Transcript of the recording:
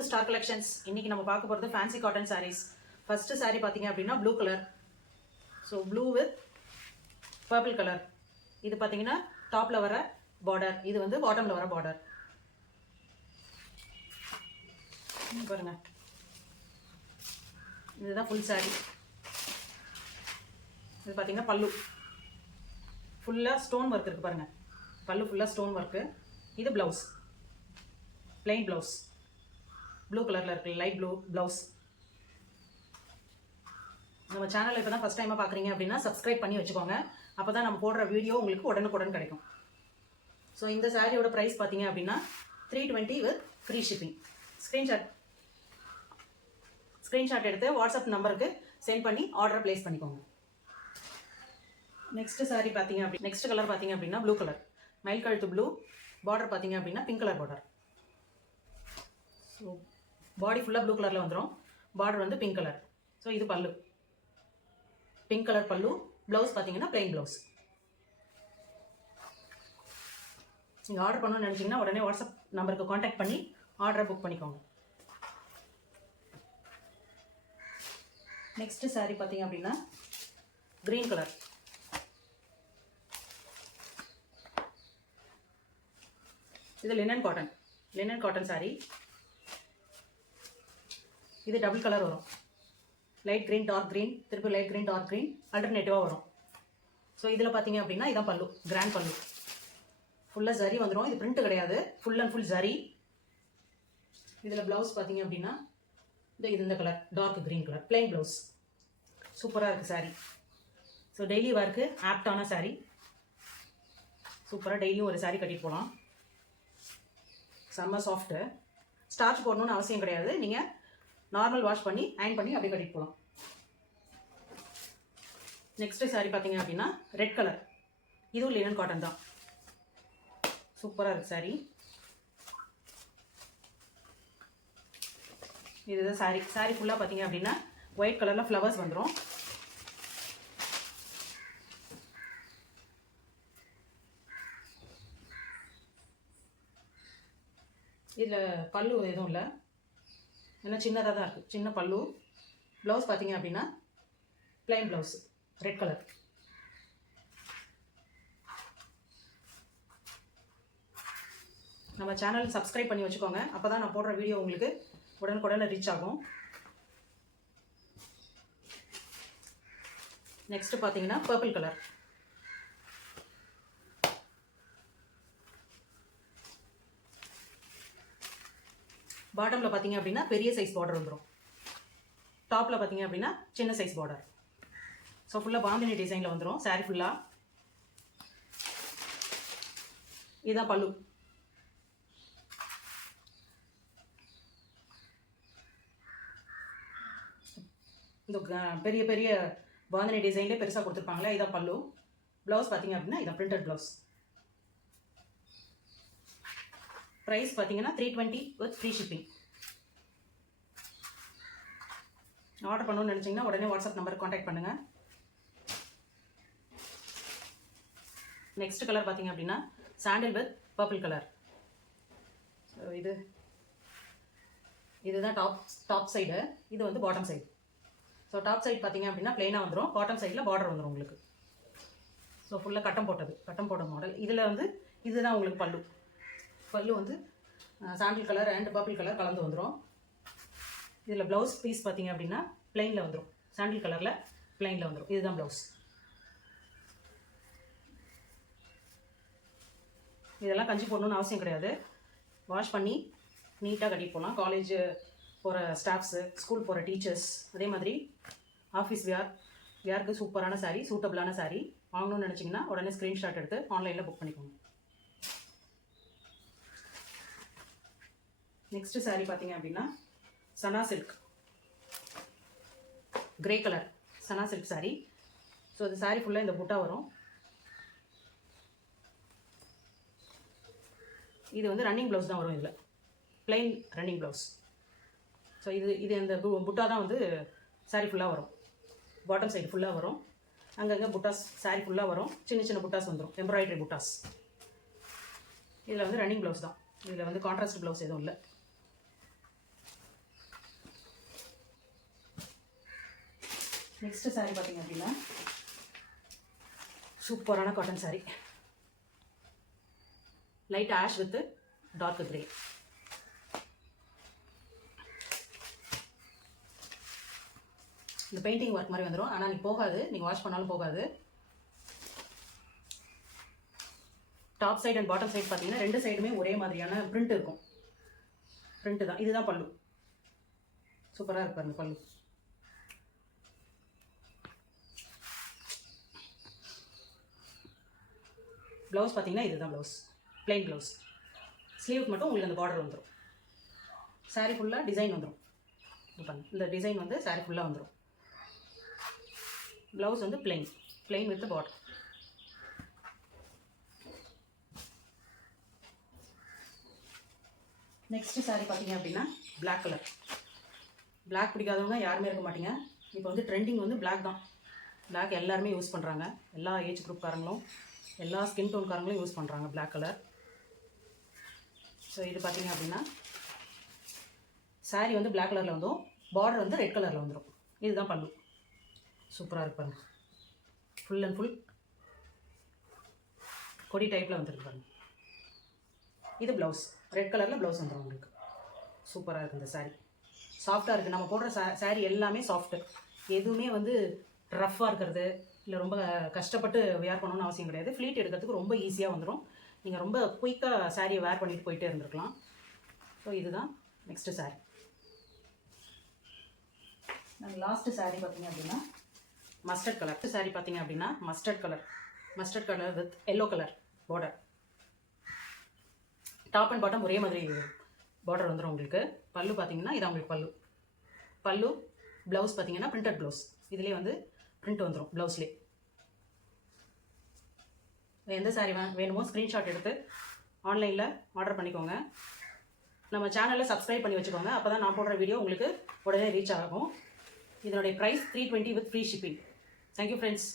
To star collections. இன்னைக்கு நம்ம பார்க்க போகிறது fancy cotton sarees. First saree பார்த்தீங்க அப்படின்னா blue colour. So blue with purple colour. இது பார்த்தீங்கன்னா டாப்பில் வர பார்டர், இது வந்து பாட்டமில் வர பார்டர். பாருங்க, இதுதான் ஃபுல் சாரீ. இது பார்த்தீங்கன்னா பல்லு ஃபுல்லாக ஸ்டோன் ஒர்க் இருக்குது பாருங்கள். பல்லு ஃபுல்லாக ஸ்டோன் ஒர்க்கு. இது ப்ளவுஸ், பிளெயின் ப்ளவுஸ், ப்ளூ கலரில் இருக்குது, லைட் ப்ளூ ப்ளவுஸ். நம்ம சேனலில் இப்போ தான் ஃபஸ்ட் டைமாக பார்க்குறீங்க அப்படின்னா சப்ஸ்கிரைப் பண்ணி வச்சுக்கோங்க. அப்போ தான் நம்ம போடுற வீடியோ உங்களுக்கு உடனுக்குடன் கிடைக்கும். ஸோ இந்த சாரியோட ப்ரைஸ் பார்த்தீங்க அப்படின்னா 320 வித் ஃப்ரீ ஷிப்பிங். ஸ்க்ரீன்ஷாட் எடுத்து வாட்ஸ்அப் நம்பருக்கு சென்ட் பண்ணி ஆர்டரை ப்ளேஸ் பண்ணிக்கோங்க. நெக்ஸ்ட் சாரி பார்த்தீங்க அப்படி நெக்ஸ்ட் கலர் பார்த்தீங்க அப்படின்னா ப்ளூ கலர், மயில் கழுத்து ப்ளூ, பார்டர் பார்த்தீங்க அப்படின்னா pink colour border. So body ஃபுல்லாக ப்ளூ கலரில் வந்துடும், பார்டர் வந்து பிங்க் கலர். ஸோ இது பல்லு, பிங்க் கலர் பல்லு. ப்ளவுஸ் பார்த்தீங்கன்னா பிளெயின் ப்ளவுஸ். நீங்கள் ஆர்டர் பண்ணணும்னு நினச்சிங்கன்னா உடனே வாட்ஸ்அப் நம்பருக்கு காண்டாக்ட் பண்ணி ஆர்டரை புக் பண்ணிக்கோங்க. நெக்ஸ்ட் சாரீ பார்த்தீங்க அப்படின்னா க்ரீன் கலர். இது லினன் காட்டன் சாரீ. இது டபுள் கலர் வரும், லைட் க்ரீன் டார்க் க்ரீன், திருப்பி லைட் க்ரீன் டார்க் க்ரீன் அல்டர்னேட்டிவாக வரும். ஸோ இதில் பார்த்தீங்க அப்படின்னா இதான் பல்லு, கிராண்ட் பல்லு. ஃபுல்லாக ஜரி வந்துடும், இது பிரிண்ட் கிடையாது, ஃபுல் அண்ட் ஃபுல் ஜரி. இதில் ப்ளவுஸ் பார்த்தீங்க அப்படின்னா இந்த colour dark green colour, plain blouse. சூப்பராக இருக்குது சாரீ. ஸோ டெய்லி ஒர்க்கு ஆப்டான சாரீ. சூப்பராக டெய்லியும் ஒரு சாரீ கட்டிட்டு போகலாம். செம்ம சாஃப்ட்டு. ஸ்டார்ச் போடணும்னு அவசியம் கிடையாது, நீங்கள் நார்மல் வாஷ் பண்ணி அயன் பண்ணி அப்படியே கட்டிட்டு போகலாம். நெக்ஸ்ட் சாரீ பார்த்தீங்க அப்படின்னா ரெட் கலர். இதுவும் லினன் காட்டன் தான். சூப்பராக இருக்குது சாரீ. இதுதான் சாரீ ஃபுல்லாக பார்த்தீங்க அப்படின்னா ஒயிட் கலரில் ஃப்ளவர்ஸ் வந்துடும். இதில் பல்லு எதுவும் இல்லை, ஏன்னா சின்னதாக தான் இருக்குது, சின்ன பல்லு. ப்ளவுஸ் பார்த்தீங்க அப்படின்னா பிளைன் ப்ளவுஸ், ரெட் கலர். நம்ம சேனல் சப்ஸ்கிரைப் பண்ணி வச்சுக்கோங்க, அப்போ தான் நான் போடுற வீடியோ உங்களுக்கு உடனுக்குடனே ரீச் ஆகும். நெக்ஸ்ட் பார்த்தீங்கன்னா பர்பிள் கலர். பாட்டமில் பார்த்தீங்க அப்படின்னா பெரிய சைஸ் பார்டர் வந்துடும், டாப்பில் பார்த்தீங்க அப்படின்னா சின்ன சைஸ் பார்டர். ஸோ ஃபுல்லாக பாந்தினி டிசைனில் வந்துடும் சாரீ ஃபுல்லாக. இதுதான் பல்லு. இந்த பெரிய பெரிய பாந்தினி டிசைன்லேயே பெருசாக கொடுத்துருப்பாங்களே, இதான் பல்லு. ப்ளவுஸ் பார்த்தீங்க அப்படின்னா இதான் பிரிண்டட் ப்ளவுஸ். ப்ரைஸ் பார்த்தீங்கன்னா 320 வித் ஃப்ரீ ஷிப்பிங். ஆர்டர் பண்ணணும்னு நினச்சிங்கன்னா உடனே வாட்ஸ்அப் நம்பருக்கு காண்டாக்ட் பண்ணுங்கள். நெக்ஸ்ட் கலர் பார்த்தீங்க அப்படின்னா சாண்டில் வித் பர்பிள் கலர். ஸோ இதுதான் டாப் சைடு, இது வந்து bottom side. So top side பார்த்தீங்க அப்படின்னா பிளெயினாக வந்துடும், பாட்டம் சைடில் பார்டர் வந்துடும் உங்களுக்கு. ஸோ ஃபுல்லாக கட்டம் போட்ட மாடல். இதில் வந்து இதுதான் உங்களுக்கு பல்லு வந்து சாண்டில் கலர் அண்ட் பர்பிள் கலர் கலந்து வந்துடும். இதில் ப்ளவுஸ் பீஸ் பார்த்தீங்க அப்படின்னா பிளெயினில் வந்துடும், சாண்டில் கலரில் பிளெயினில் வந்துடும். இதுதான் ப்ளவுஸ். இதெல்லாம் கஞ்சி போடணுன்னு அவசியம் கிடையாது, வாஷ் பண்ணி நீட்டாக கட்டிட்டு போகலாம். காலேஜ் போகிற ஸ்டாஃப்ஸு, ஸ்கூல் போகிற டீச்சர்ஸ், அதே மாதிரி ஆஃபீஸ் வியருக்கு சூப்பரான சாரீ, சூட்டபிளான சாரீ. வாங்கணும்னு நினச்சிங்கன்னா உடனே ஸ்க்ரீன்ஷாட் எடுத்து ஆன்லைனில் புக் பண்ணிக்கோங்க. நெக்ஸ்ட் சாரீ பார்த்தீங்க அப்படின்னா சனா சில்க், கிரே கலர் சனா சில்க் சாரீ. ஸோ இது சாரீ ஃபுல்லாக இந்த புட்டா வரும். இது வந்து ரன்னிங் ப்ளவுஸ் தான் வரும், இதில் பிளைன் ரன்னிங் ப்ளவுஸ். ஸோ இது இந்த புட்டா தான் வந்து சாரீ ஃபுல்லாக வரும், பாட்டம் சைடு ஃபுல்லாக வரும். அங்கங்கே புட்டாஸ் சாரீ ஃபுல்லாக வரும், சின்ன சின்ன புட்டாஸ் வந்துடும், எம்ப்ராய்டரி புட்டாஸ். இதில் வந்து ரன்னிங் ப்ளவுஸ் தான், இதில் வந்து கான்ட்ராஸ்ட் ப்ளவுஸ் எதுவும் இல்லை. நெக்ஸ்ட் saree பார்த்தீங்க அப்படின்னா சூப்பரான cotton saree. Light ash with dark grey. இந்த பெயிண்டிங் ஒர்க் மாதிரி வந்துடும். ஆனால் நீ போகாது, நீங்கள் வாஷ் பண்ணாலும் போகாது. Top side and bottom side பார்த்தீங்கன்னா ரெண்டு சைடுமே ஒரே மாதிரியான பிரிண்ட் இருக்கும். பிரிண்ட் தான். இதுதான் பல்லு. சூப்பராக இருக்கு பாருங்க பல்லு. ப்ளவுஸ் பார்த்தீங்கன்னா இதுதான் ப்ளவுஸ். Plain blouse. ஸ்லீவுக்கு மட்டும் உங்களுக்கு அந்த பார்டர் வந்துடும். சாரீ ஃபுல்லாக டிசைன் வந்துடும். இந்த டிசைன் வந்து சாரீ ஃபுல்லாக வந்துடும். ப்ளவுஸ் வந்து plain with border. Next sari பார்த்தீங்க அப்படின்னா பிளாக் கலர். பிளாக் பிடிக்காதவங்க யாருமே இருக்க மாட்டீங்க. இப்போ வந்து ட்ரெண்டிங் வந்து பிளாக் தான். பிளாக் எல்லாருமே யூஸ் பண்ணுறாங்க. எல்லா ஏஜ் குரூப்காரங்களும் எல்லா ஸ்கின் டோன்காரங்களும் யூஸ் பண்ணுறாங்க பிளாக் கலர். ஸோ இது பார்த்தீங்க அப்படின்னா சாரீ வந்து பிளாக் கலரில் வந்துடும். பார்டர் வந்து ரெட் கலரில் வந்துடும். இதுதான் பல்லு. சூப்பராக இருக்கு பாருங்க. ஃபுல் அண்ட் ஃபுல் கொடி டைப்பில் வந்துருக்கு பாருங்க. இது ப்ளவுஸ். ரெட் கலரில் ப்ளவுஸ் வந்துடும் உங்களுக்கு. சூப்பராக இருக்குது இந்த சாரீ. சாஃப்டாக இருக்குது. நம்ம போடுற சாரீ எல்லாமே சாஃப்ட்டு. எதுவுமே வந்து ரஃப்பாக இருக்கிறது இல்லை ரொம்ப கஷ்டப்பட்டு வேர் பண்ணணும்னு அவசியம் கிடையாது. ஃப்ளீட் எடுக்கிறதுக்கு ரொம்ப ஈஸியாக வந்துடும். நீங்கள் ரொம்ப குயிக்காக சாரியை வேர் பண்ணிட்டு போயிட்டே இருந்திருக்கலாம். ஸோ இதுதான் நெக்ஸ்ட்டு சாரீ. நாங்கள் லாஸ்ட்டு சாரீ பார்த்தீங்க அப்படின்னா மஸ்டர்ட் கலர். சாரீ பார்த்தீங்க அப்படின்னா mustard colour with yellow colour border. Top and bottom ஒரே மாதிரி பார்டர் வந்துடும் உங்களுக்கு. பல்லு பார்த்தீங்கன்னா இதான் உங்களுக்கு பல்லு. ப்ளவுஸ் பார்த்தீங்கன்னா பிரிண்டட் ப்ளவுஸ். இதுலேயே வந்து பிரிண்ட் வந்துடும் ப்ளவுஸ்லேயே. எந்த சாரீ வேணுமோ ஸ்க்ரீன்ஷாட் எடுத்து ஆன்லைனில் ஆர்டர் பண்ணிக்கோங்க. நம்ம சேனலில் சப்ஸ்கிரைப் பண்ணி வச்சுக்கோங்க. அப்போ தான் நான் போடுற வீடியோ உங்களுக்கு உடனே ரீச் ஆகும். இதனுடைய price 320 with free shipping. Thank you friends.